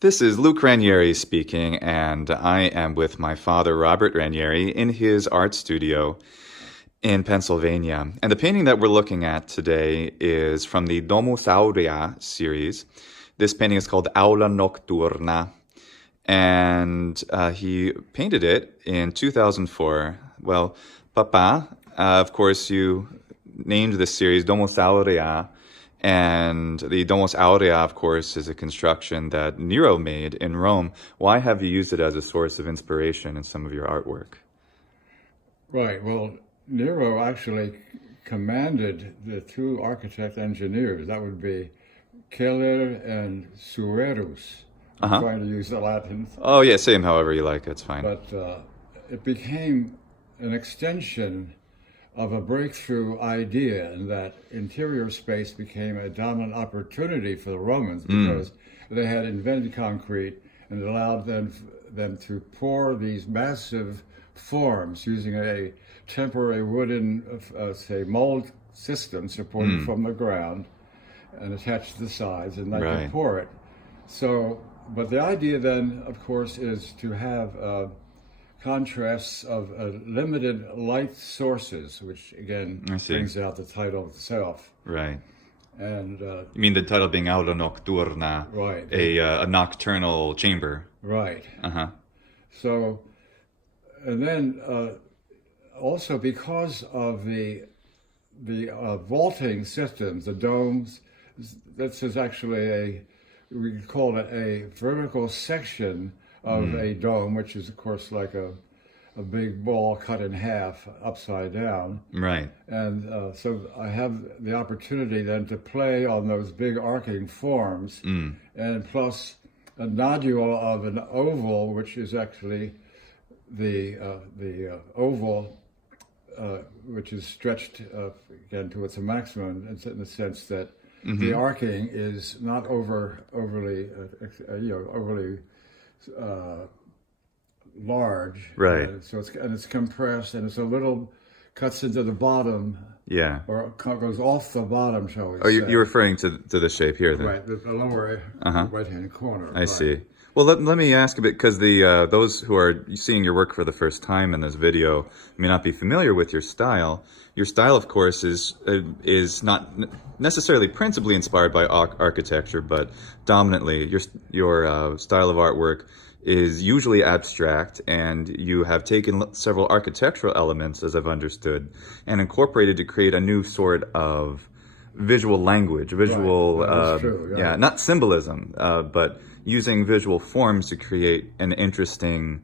This is Luke Ranieri speaking, and I am with my father, Robert Ranieri, in his art studio in Pennsylvania. And the painting that we're looking at today is from the Domus Aurea series. This painting is called Aula Nocturna, and he painted it in 2004. Well, Papa, of course, you named this series Domus Aurea, and the Domus Aurea, of course, is a construction that Nero made in Rome. Why have you used it as a source of inspiration in some of your artwork? Right. Well, Nero actually commanded the two architect engineers. That would be Celer and Suerus. I'm trying to use the Latin. Oh, yeah, same however you like. It's fine. But it became an extension of a breakthrough idea in that interior space became a dominant opportunity for the Romans because they had invented concrete and it allowed them to pour these massive forms using a temporary wooden, say, mold system supported from the ground and attached to the sides, and they could pour it. So, but the idea then, of course, is to have contrasts of limited light sources, which again brings out the title itself. Right. And you mean the title being Aula Nocturna, right? A nocturnal chamber. Right. So, and then also because of the vaulting systems, the domes, this is actually we call it a vertical section of a dome, which is of course like a big ball cut in half upside down. Right. And so I have the opportunity then to play on those big arcing forms, and plus a nodule of an oval, which is actually the oval, which is stretched again to its maximum, in the sense that the arcing is not overly large, right? So it's compressed, and it's a little cuts into the bottom, or goes off the bottom, shall we say? Oh, you're referring to the shape here, then? Right, the lower right-hand corner. I see. Well, let me ask a bit, because those who are seeing your work for the first time in this video may not be familiar with your style. Your style, of course, is not necessarily principally inspired by architecture, but dominantly your style of artwork is usually abstract, and you have taken several architectural elements, as I've understood, and incorporated to create a new sort of visual language, true, not symbolism, but using visual forms to create an interesting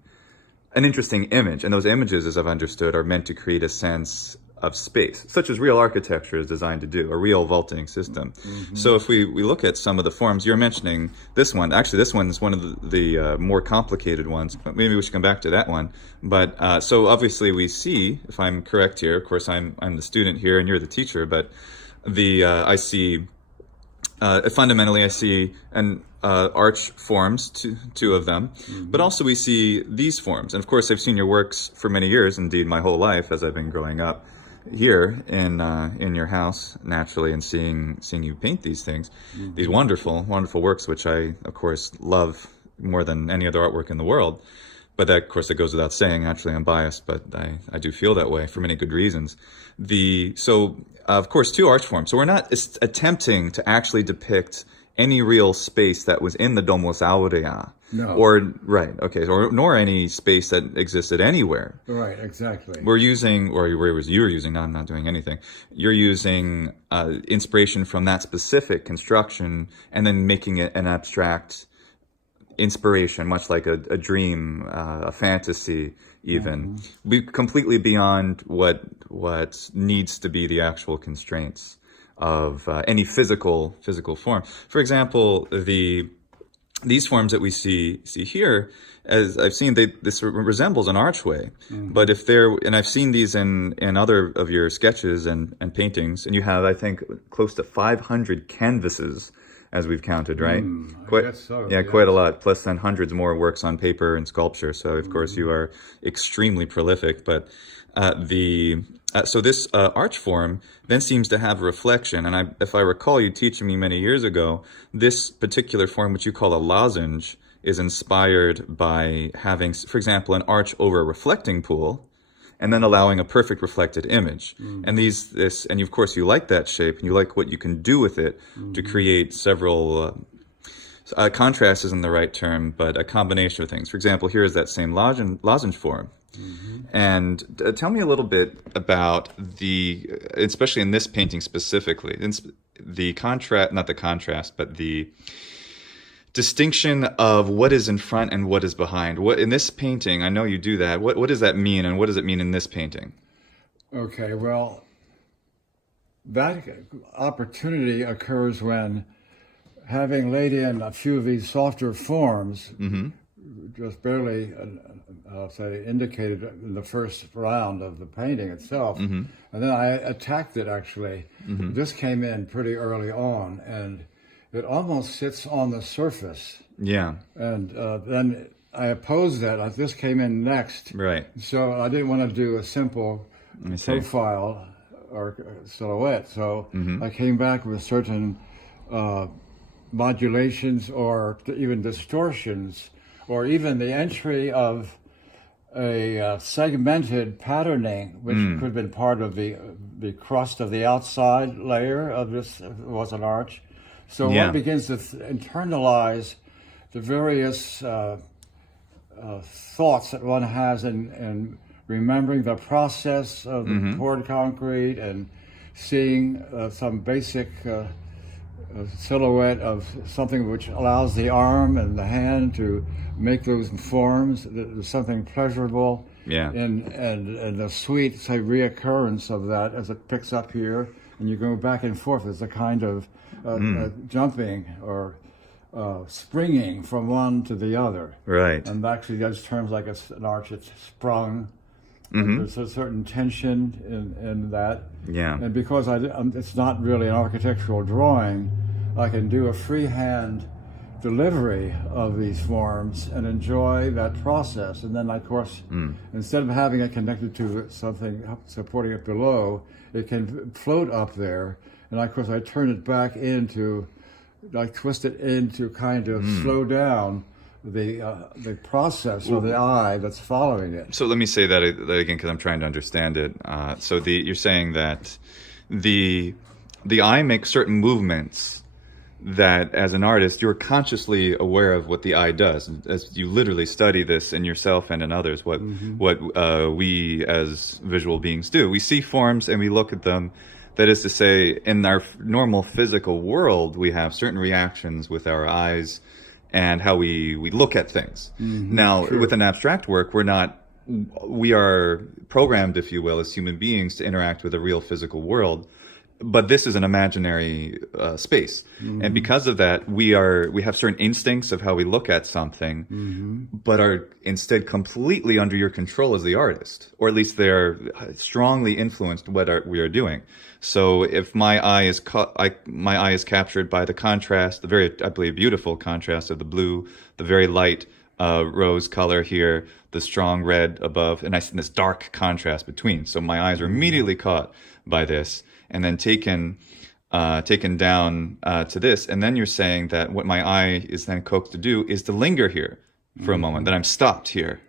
image. And those images, as I've understood, are meant to create a sense of space, such as real architecture is designed to do, a real vaulting system. So if we look at some of the forms, you're mentioning this one. Actually, this one is one of the more complicated ones. Maybe we should come back to that one. But so obviously we see, if I'm correct here, of course I'm the student here and you're the teacher, but I see fundamentally I see an arch forms, two of them, but also we see these forms. And of course I've seen your works for many years, indeed my whole life, as I've been growing up here in your house naturally, and seeing you paint these things, these wonderful works, which I of course love more than any other artwork in the world. But that, of course, it goes without saying. Naturally, I'm biased, but I do feel that way for many good reasons. Of course, two arch forms. So we're not attempting to actually depict any real space that was in the Domus Aurea. No. Nor any space that existed anywhere. Right, exactly. We're using, or you were using, no, I'm not doing anything. You're using inspiration from that specific construction and then making it an abstract inspiration, much like a dream, a fantasy even. Be completely beyond what needs to be the actual constraints of any physical form. For example, these forms that we see here, as I've seen, this resembles an archway. But and I've seen these in other of your sketches and paintings, and you have, I think, close to 500 canvases as we've counted, right? I guess so. Yeah, Yes. quite a lot. Plus then hundreds more works on paper and sculpture. So of course you are extremely prolific. But so this arch form then seems to have a reflection. And if I recall you teaching me many years ago, this particular form, which you call a lozenge, is inspired by having, for example, an arch over a reflecting pool, and then allowing a perfect reflected image. And and of course you like that shape, and you like what you can do with it to create several, contrast isn't the right term, but a combination of things. For example, here is that same lozenge form. And tell me a little bit about especially in this painting specifically, the contrast, not the contrast, but the distinction of what is in front and what is behind. What in this painting, I know you do that. What does that mean, and what does it mean in this painting? Okay, well, that opportunity occurs when, having laid in a few of these softer forms, just barely, say, indicated in the first round of the painting itself, and then I attacked it actually. This came in pretty early on, and it almost sits on the surface. Yeah. And then I opposed that. This came in next. Right. So I didn't want to do a simple profile or silhouette. So I came back with certain modulations or even distortions, or even the entry of a segmented patterning, which could have been part of the crust of the outside layer of this, was an arch. So one begins to internalize the various thoughts that one has in remembering the process of the poured concrete, and seeing some basic silhouette of something which allows the arm and the hand to make those forms. There's something pleasurable and the sweet, say, reoccurrence of that as it picks up here, and you go back and forth. There's a kind of jumping or springing from one to the other. Right. And actually there's terms like an arch that's sprung. There's a certain tension in that. Yeah. And because it's not really an architectural drawing, I can do a freehand delivery of these forms and enjoy that process. And then, of course, instead of having it connected to something supporting it below, it can float up there. And of course, I turn it back into, I twist it in to kind of slow down the process of the eye that's following it. So let me say that again, because I'm trying to understand it. So you're saying that the eye makes certain movements that, as an artist, you're consciously aware of what the eye does, as you literally study this in yourself and in others. What we as visual beings do, we see forms and we look at them. That is to say, in our normal physical world, we have certain reactions with our eyes and how we look at things. Now, with an abstract work, we are programmed, if you will, as human beings to interact with a real physical world. But this is an imaginary space. And because of that, we have certain instincts of how we look at something, but are instead completely under your control as the artist, or at least they're strongly influenced what we are doing. So if my eye is captured by the contrast, the very, I believe, beautiful contrast of the blue, the very light rose color here, the strong red above, and this dark contrast between. So my eyes are immediately caught by this, and then taken down to this. And then you're saying that what my eye is then coaxed to do is to linger here for a moment, that I'm stopped here.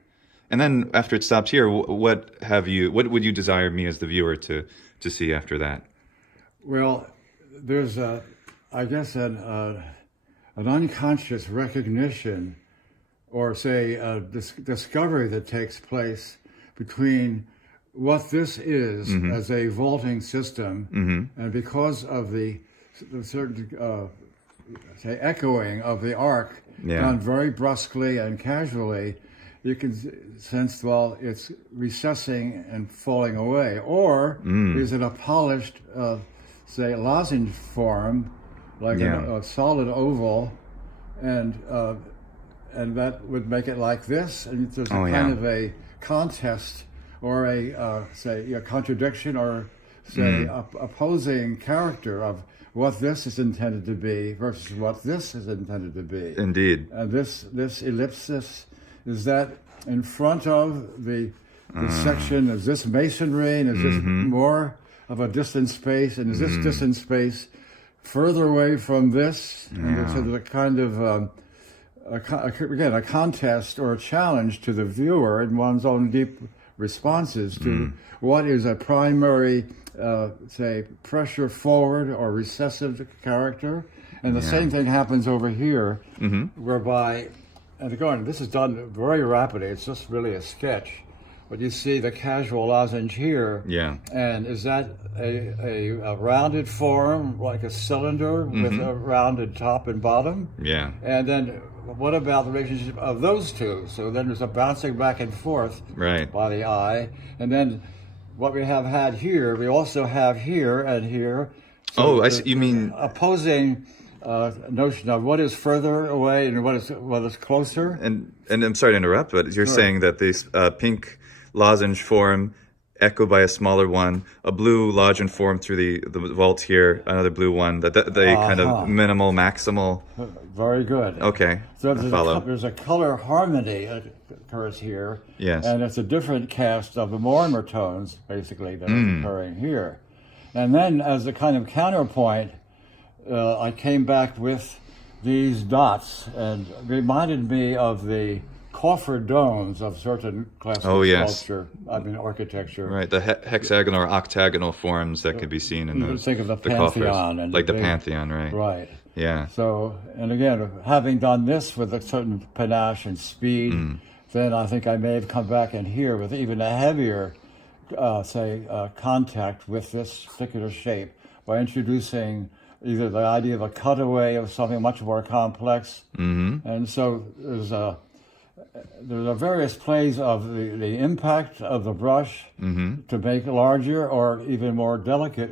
And then after it's stopped here, what would you desire me as the viewer to see after that? Well, there's I guess an unconscious recognition, or say a discovery that takes place between what this is as a vaulting system, and because of the certain say echoing of the arc done very brusquely and casually, you can sense, well, it's recessing and falling away. Or is it a polished, say, lozenge form, like a solid oval, and that would make it like this, and there's kind of a contest, or a say a contradiction, or say, opposing character of what this is intended to be versus what this is intended to be. Indeed. And this ellipsis, is that in front of the section? Is this masonry, and is this more of a distant space? And is this distant space further away from this? And so there's a kind of, again, a contest or a challenge to the viewer in one's own deep responses to what is a primary, say, pressure forward or recessive character. And the same thing happens over here, whereby, and again, this is done very rapidly, it's just really a sketch, but you see the casual lozenge here, and is that a rounded form, like a cylinder with a rounded top and bottom? And then what about the relationship of those two? So then there's a bouncing back and forth by the eye, and then what we have had here, we also have here and here. So I see. You mean opposing notion of what is further away and what is closer. And I'm sorry to interrupt, but you're saying that this pink lozenge form echoed by a smaller one, a blue lozenge form through the vault here, another blue one, that they kind of minimal, maximal. Very good. Okay, so there's a color harmony occurs here. Yes. And it's a different cast of the Mortimer tones, basically, that is occurring here. And then as a kind of counterpoint, I came back with these dots and reminded me of the coffer domes of certain classical sculpture, architecture. Right, the hexagonal or octagonal forms that could be seen in the think of the Pantheon, coffers, and like the Pantheon, right? Right. Yeah. So, and again, having done this with a certain panache and speed, then I think I may have come back in here with even a heavier, contact with this particular shape by introducing either the idea of a cutaway of something much more complex. And so there's a various plays of the impact of the brush to make larger or even more delicate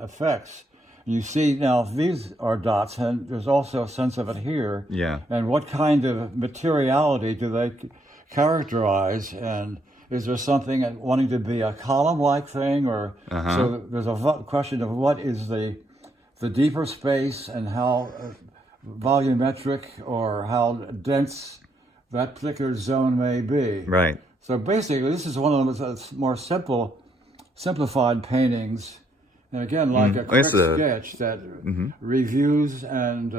effects. You see now these are dots, and there's also a sense of it here. And what kind of materiality do they characterize? And is there something wanting to be a column-like thing, or so there's a question of what is the deeper space and how volumetric or how dense that particular zone may be. Right. So basically, this is one of the more simplified paintings, and again, like a quick sketch that reviews and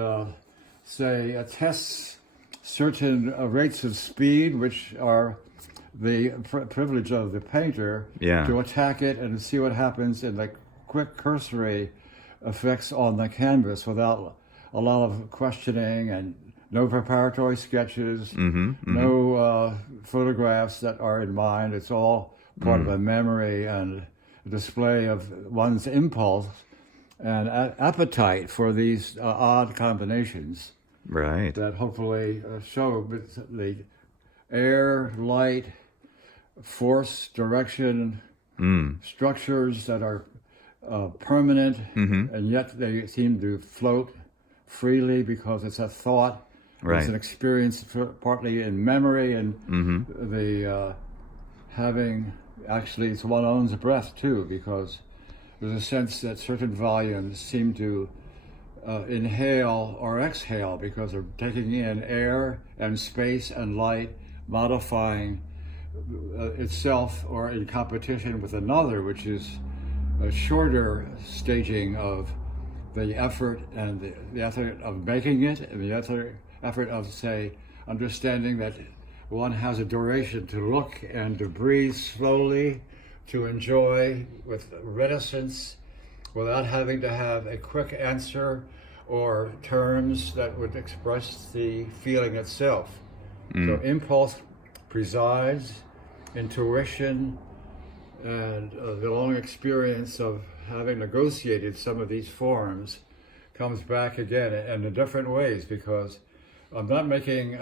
attests certain rates of speed, which are the privilege of the painter to attack it and see what happens in the quick cursory effects on the canvas without a lot of questioning and no preparatory sketches, no photographs that are in mind. It's all part of a memory and a display of one's impulse and appetite for these odd combinations. Right. That hopefully show the air, light, force, direction, structures that are permanent, and yet they seem to float freely because it's a thought. It's an experience partly in memory and the having, actually it's one owns breath too, because there's a sense that certain volumes seem to inhale or exhale because they're taking in air and space and light, modifying itself or in competition with another, which is a shorter staging of the effort and the effort of making it, and the effort of, say, understanding that one has a duration to look and to breathe slowly, to enjoy with reticence, without having to have a quick answer or terms that would express the feeling itself. So impulse presides, intuition, and the long experience of having negotiated some of these forms comes back again in different ways, because I'm not making,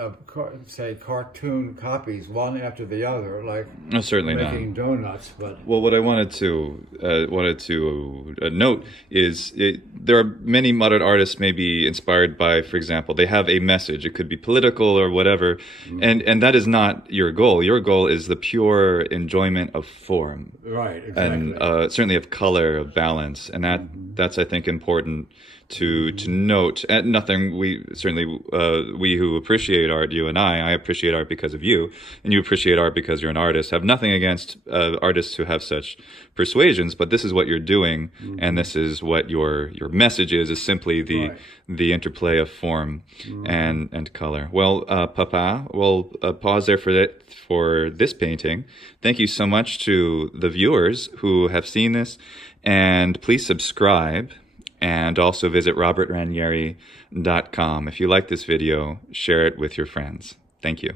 say, cartoon copies one after the other, like No, certainly not. making donuts. But Well, what I wanted to note is there are many modern artists may be inspired by, for example, they have a message. It could be political or whatever, and that is not your goal. Your goal is the pure enjoyment of form, right, exactly. and certainly of color, of balance, and that's I think important to note. And nothing we certainly we who appreciate art, you and I appreciate art because of you, and you appreciate art because you're an artist. Have nothing against artists who have such persuasions, but this is what you're doing, and this is what your message is simply the interplay of form and color. Well, Papa, we'll pause there for this painting. Thank you so much to the viewers who have seen this, and please subscribe. And also visit robertranieri.com. If you like this video, share it with your friends. Thank you.